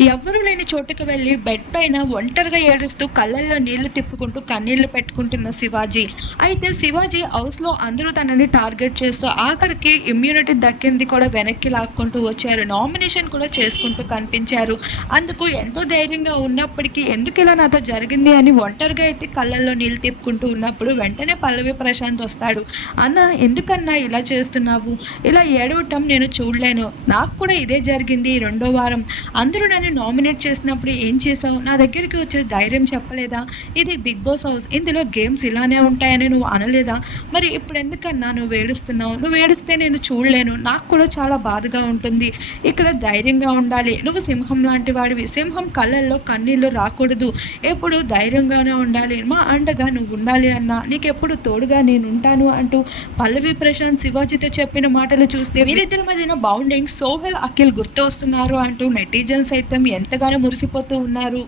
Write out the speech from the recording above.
ఎవ్వరూ లేని చోటుకు వెళ్ళి బెడ్ పైన ఒంటరిగా ఏడుస్తూ కళ్ళల్లో నీళ్ళు తిప్పుకుంటూ కన్నీళ్ళు పెట్టుకుంటున్న శివాజీ. అయితే శివాజీ హౌస్లో అందరూ తనని టార్గెట్ చేస్తూ ఆఖరికి ఇమ్యూనిటీ దక్కింది కూడా వెనక్కి లాక్కుంటూ వచ్చారు. నామినేషన్ కూడా చేసుకుంటూ కనిపించారు. అందుకు ఎంతో ధైర్యంగా ఉన్నప్పటికీ ఎందుకు ఇలా నాతో జరిగింది అని ఒంటరిగా అయితే కళ్ళల్లో నీళ్ళు తిప్పుకుంటూ ఉన్నప్పుడు వెంటనే పల్లవి ప్రశాంత్ వస్తాడు. అన్న ఎందుకన్నా ఇలా చేస్తున్నావు? ఇలా ఏడవటం నేను చూడలేను. నాకు కూడా ఇదే జరిగింది రెండో వారం. అందరూ నన్ను నామినేట్ చేసినప్పుడు ఏం చేసావు? నా దగ్గరికి వచ్చి ధైర్యం చెప్పలేదా? ఇది బిగ్ బాస్ హౌస్. ఇందులో గేమ్స్ ఇలానే ఉంటాయని నువ్వు అనలేదా? మరి ఇప్పుడు ఎందుకన్నా నువ్వు ఏడుస్తున్నావు? నువ్వు ఏడిస్తే నేను చూడలేను. నాకు కూడా చాలా బాధగా ఉంటుంది. ఇక్కడ ధైర్యంగా ఉండాలి. నువ్వు సింహం లాంటి వాడివి. సింహం కళ్ళల్లో కన్నీళ్ళు రాకూడదు. ఎప్పుడు ధైర్యంగానే ఉండాలి. మా అండగా నువ్వు ఉండాలి అన్న. నీకు ఎప్పుడు తోడుగా నేను ఉంటాను అంటూ పల్లవి ప్రశాంత్ శివాజీతో చెప్పిన మాటలు చూస్తే వీరిద్దరి మధ్యన బౌండింగ్ సోహెల్ అఖిల్ గుర్తు వస్తున్నారు అంటూ నెటిజన్స్ సైతం ఎంతగానో మురిసిపోతూ ఉన్నారు.